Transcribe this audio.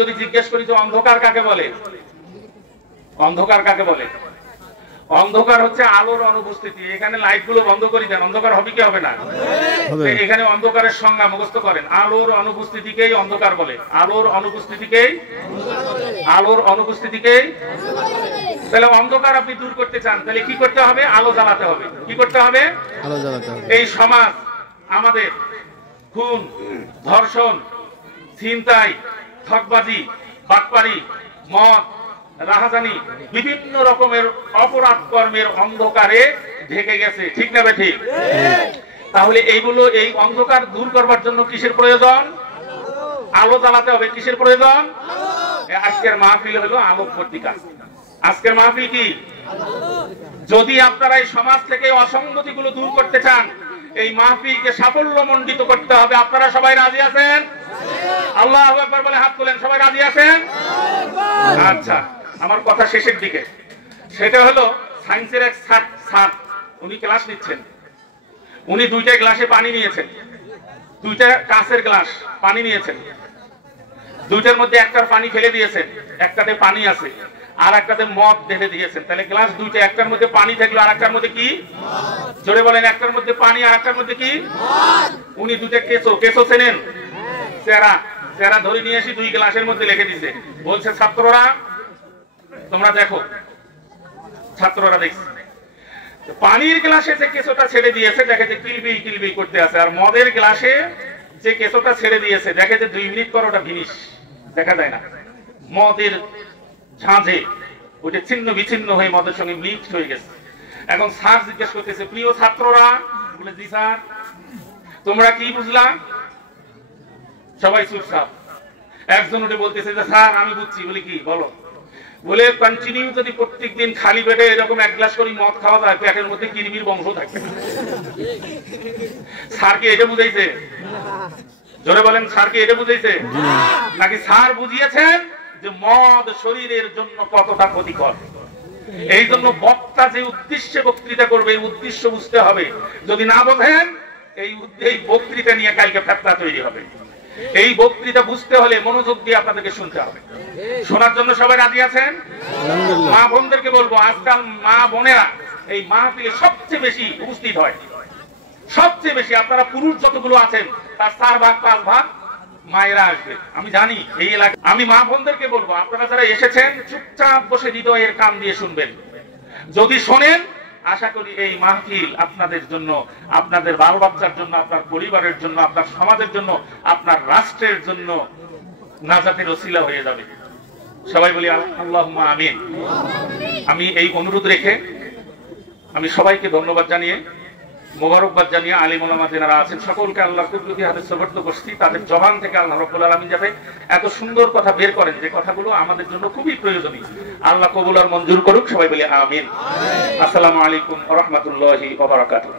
যদি জিজ্ঞেস করি যে অন্ধকার কাকে বলে, অন্ধকার কাকে বলে? অন্ধকার হচ্ছে আলোর অনুপস্থিতি। এখানে লাইট গুলো বন্ধ করে দেন, অন্ধকার হবে কি হবে না? এখানে অন্ধকারের সংজ্ঞা মুখস্থ করেন। আলোর অনুপস্থিতিকেই অন্ধকার বলে। আলোর অনুপস্থিতিকেই, আলোর অনুপস্থিতিকেই। তাহলে অন্ধকার আপনি দূর করতে চান, তাহলে কি করতে হবে? আলো জ্বালাতে হবে। কি করতে হবে? আলো জ্বালাতে হবে। এই সমাজ আমাদের খুন, ধর্ষণ, ছিনতাই, ঠকবাজি, বাটপারি, মদ, রাহাজানি, বিভিন্ন রকমের অপরাধ কর্মের অন্ধকারে ঢেকে গেছে। ঠিক না ঠিক? তাহলে এইগুলো, এই অন্ধকার দূর করবার জন্য কিসের প্রয়োজন? আলো জ্বালাতে হবে। কিসের প্রয়োজন? আজকের মাহফিল হলো আলোকবর্তী কাজ। আজকের মাহফিল কি? যদি আপনারা এই সমাজ থেকে অসঙ্গতি গুলো দূর করতে চান, এই মাহফিলকে সাফল্যমণ্ডিত করতে হবে। আপনারা সবাই রাজি আছেন? আল্লাহু আকবার বলে হাত তোলেন। সবাই রাজি আছেন? আচ্ছা, আমার কথা শেষের দিকে। সেটা হলো সায়েন্সের এক স্যার, উনি ক্লাস নিচ্ছেন। উনি দুইটা গ্লাসে পানি নিয়েছেন, দুইটা কাঁচের গ্লাস পানি নিয়েছেন। দুইটার মধ্যে একটার পানি ফেলে দিয়েছেন, একটাতে পানি আছে, আর একটাতে মদ ঢেলে দিয়েছেন। তাহলে গ্লাস দুইটা, একটার মধ্যে পানি থাকলো আর একটার মধ্যে কি? জোরে বলেন। একটার মধ্যে পানি আর একটার মধ্যে কি? উনি দুইটা কেঁচো, কেঁচো চেনেন? চেরা ধরে নিয়ে এসে দুই গ্লাসের মধ্যে লিখে দিছে। বলছে ছাত্ররা তোমরা দেখো। ছাত্ররা দেখছে পানির গ্লাসে যে কেঁচোটা ছেড়ে দিয়েছে, দেখে যে কিলবি কিলবি করতে আছে। আর মদের গ্লাসে যে কেঁচোটা ছেড়ে দিয়েছে, দেখে যে 2 মিনিট পর ওটা ভিনিশ, দেখা যায় না। মদের ঝাঁঝে ওটা ছিন্ন বিচ্ছিন্ন হয়ে মদের সঙ্গে মিক্সড হয়ে গেছে। এখন স্যার জিজ্ঞেস করতেছে, প্রিয় ছাত্ররা, বলে জি স্যার, তোমরা কি বুঝলা? সবাই চুপচাপ। একজন উঠে বলতেছে যে স্যার আমি বুঝছি। বলি কি? বলো। বলে কন্টিনিউ যদি প্রত্যেকদিন খালি পেটে এরকম 1 গ্লাস করে মদ খাওয়া যায়, পেটের মধ্যে কৃমির বংশ থাকবে। স্যার কি এটা বুঝাইছে? জোরে বলেন, স্যার কি এটা বুঝাইছে? নাকি স্যার বুঝিয়েছেন যে মদ শরীরের জন্য কতটা ক্ষতিকর? এই জন্য বক্তা যে উদ্দেশ্যে বক্তৃতা করবে, এই উদ্দেশ্য বুঝতে হবে। যদি না বোঝেন, এই বক্তৃতা নিয়ে কালকে ফেতনা তৈরি হবে। এই বক্তৃতা বুঝতে হলে মনোযোগ দিয়ে আপনাদেরকে শুনতে হবে। শোনার জন্য সবাই রাজি আছেন? মা বোনদেরকে বলবো, আজকাল মা বোনেরা এই মাহফিলে সবচেয়ে বেশি উপস্থিত হয়। সবচেয়ে বেশি আপনারা পুরুষ যতগুলো আছেন তার 4 ভাগ 5 ভাগ মায়েরা আসবে, আমি জানি এই এলাকা। আমি মা বোনদেরকে বলবো, আপনারা যারা এসেছেন চুপচাপ বসে হৃদয়ের কান দিয়ে শুনবেন। যদি শোনেন, আশা করি এই মাহফিল আপনাদের জন্য, আপনাদের বাল বাচ্চার জন্য, আপনার পরিবারের জন্য, আপনার সমাজের জন্য, আপনার রাষ্ট্রের জন্য নাজাতের ওসিলা হয়ে যাবে। সবাই বলি আল্লাহুম্মা আমিন। আমি এই অনুরোধ রেখে আমি সবাইকে ধন্যবাদ জানিয়ে, মোবারকবাদ জানিয়ে, আলিম ওলামা যারা আছেন সকলকে আল্লাহর কুদরতি হাতে সুবর্দ করছি। তাদের জবান থেকে আল্লাহ রাব্বুল আলামিন যাতে এত সুন্দর কথা বের করেন, যে কথাগুলো আমাদের জন্য খুবই প্রয়োজনীয়। আল্লাহ কবুল আর মঞ্জুর করুক। সবাই বলি আমিন। আসসালামু আলাইকুম ওয়া রাহমাতুল্লাহি ওয়া বারাকাতুহু।